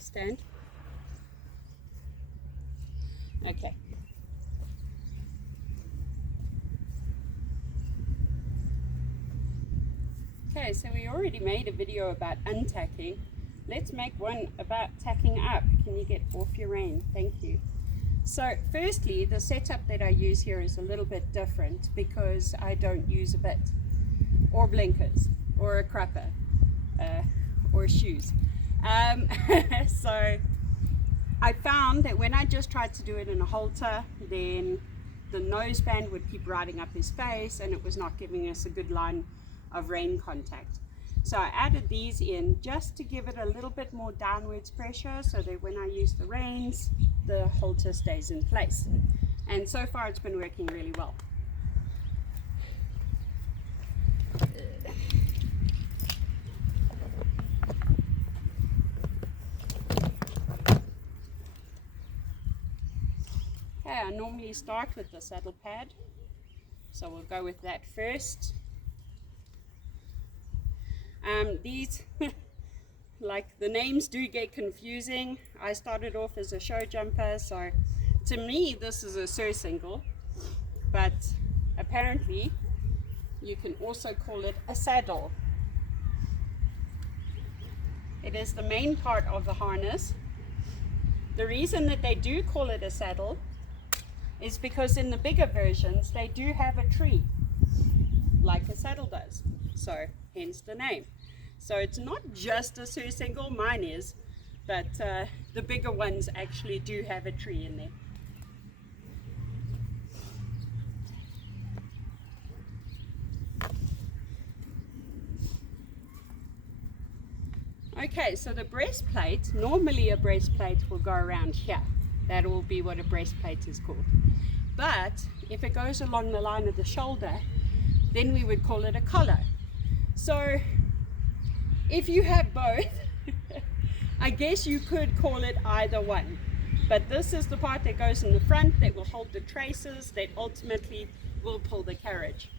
stand. Okay. Okay, so we already made a video about untacking. Let's make one about tacking up. Can you get off your rein? Thank you. So firstly, the setup that I use here is a little bit different because I don't use a bit or blinkers or a crupper or shoes. So I found that when I just tried to do it in a halter, then the noseband would keep riding up his face and it was not giving us a good line of rein contact. So I added these in just to give it a little bit more downwards pressure so that when I use the reins, the halter stays in place. And so far it's been working really well. Okay, I normally start with the saddle pad, so we'll go with that first. These, like the names do get confusing. I started off as a show jumper, so to me this is a surcingle, but apparently you can also call it a saddle. It is the main part of the harness. The reason that they do call it a saddle is because in the bigger versions they do have a tree like a saddle does, so hence the name. So it's not just a surcingle, mine is, but the bigger ones actually do have a tree in there. Okay, so the breastplate, normally a breastplate will go around here. That will be what a breastplate is called. But if it goes along the line of the shoulder, then we would call it a collar. So if you have both, I guess you could call it either one. But this is the part that goes in the front that will hold the traces that ultimately will pull the carriage.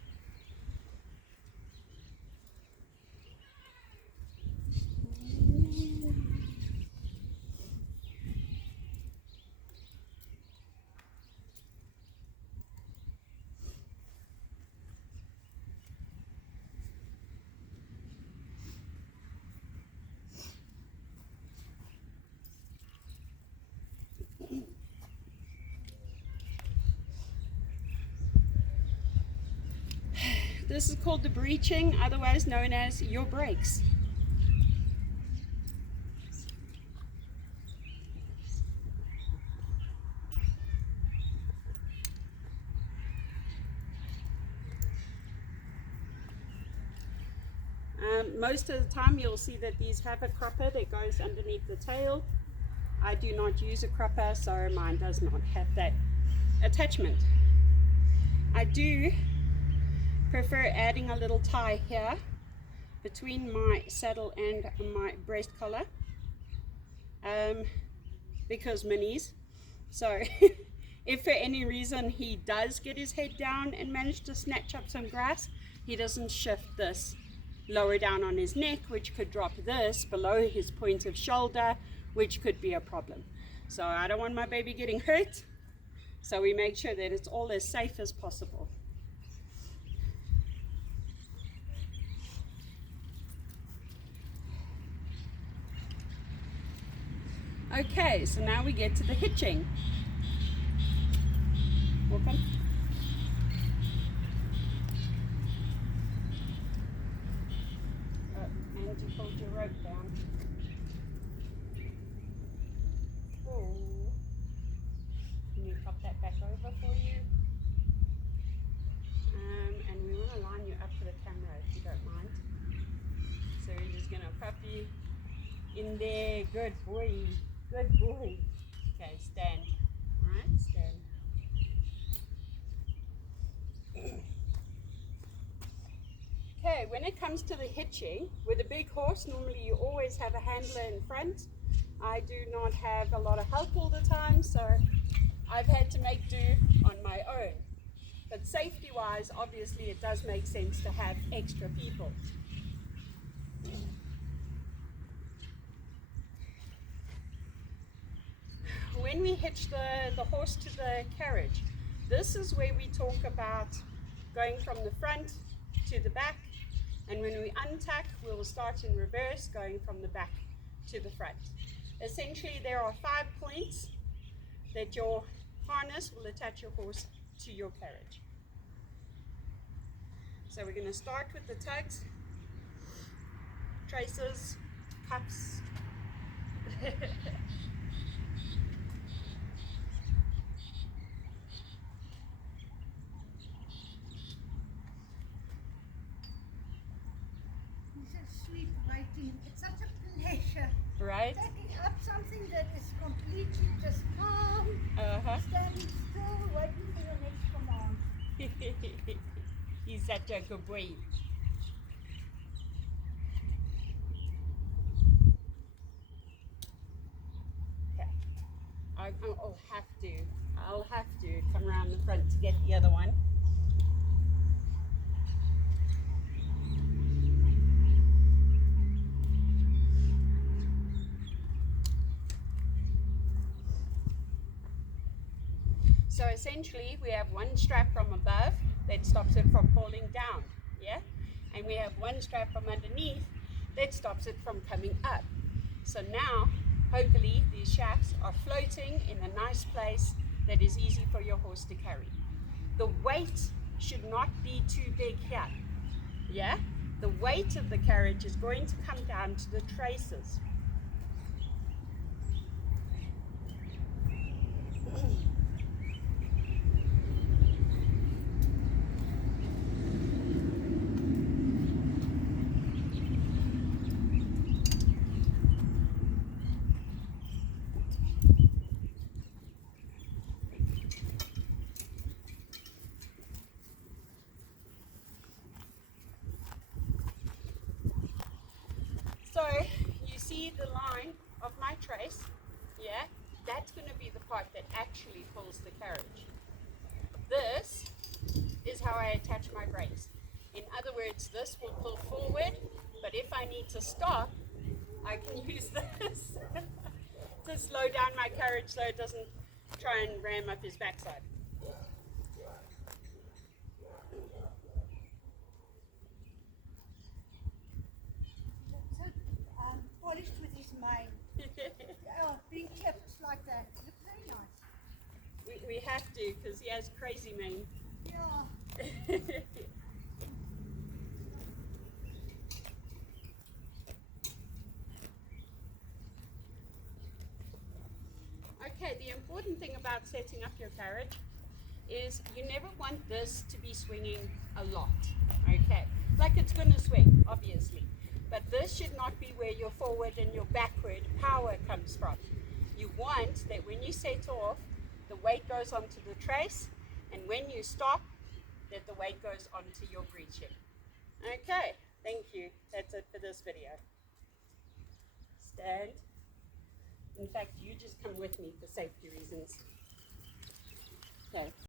This is called the breeching, otherwise known as your brakes. Most of the time you'll see that these have a crupper that goes underneath the tail. I do not use a crupper, so mine does not have that attachment. I do prefer adding a little tie here between my saddle and my breast collar because minis. So if for any reason he does get his head down and manage to snatch up some grass, he doesn't shift this lower down on his neck, which could drop this below his point of shoulder, which could be a problem. So I don't want my baby getting hurt, so we make sure that it's all as safe as possible. Okay, so now we get to the hitching. Welcome. And you pulled your rope down. Oh. Can you pop that back over for you? And we want to line you up for the camera if you don't mind. So we're just going to pop you in there. Good boy. Good boy. Okay, stand. Alright, stand. Okay, when it comes to the hitching, with a big horse, normally you always have a handler in front. I do not have a lot of help all the time, so I've had to make do on my own. But safety-wise, obviously it does make sense to have extra people. when we hitch the horse to the carriage, this is where we talk about going from the front to the back, and when we untack, we will start in reverse, going from the back to the front. Essentially, there are 5 points that your harness will attach your horse to your carriage. So we're going to start with the tugs, traces, cuffs. Sweet waiting. It's such a pleasure. Right? Taking up something that is completely just calm, standing still, waiting for your next command. He's such a good boy. Okay. I'll have to come around the front to get the other one. So essentially we have one strap from above that stops it from falling down, yeah? And we have one strap from underneath that stops it from coming up. So now, hopefully, these shafts are floating in a nice place that is easy for your horse to carry. The weight should not be too big here, yeah? The weight of the carriage is going to come down to the traces. So you see the line of my trace, yeah? That's going to be the part that actually pulls the carriage. This is how I attach my brakes. In other words, this will pull forward, but if I need to stop, I can use this to slow down my carriage so it doesn't try and ram up his backside. Polished with his mane. Oh, being kept like that. Look very nice. We have to, because he has crazy mane. Yeah. Okay, the important thing about setting up your carriage is you never want this to be swinging a lot, okay? Like it's going to swing, obviously, but this should not be where your forward and your backward power comes from. You want that when you set off, the weight goes onto the trace, and when you stop, that the weight goes onto your breeching. Okay, thank you. That's it for this video. Stand. In fact, you just come with me for safety reasons. Okay.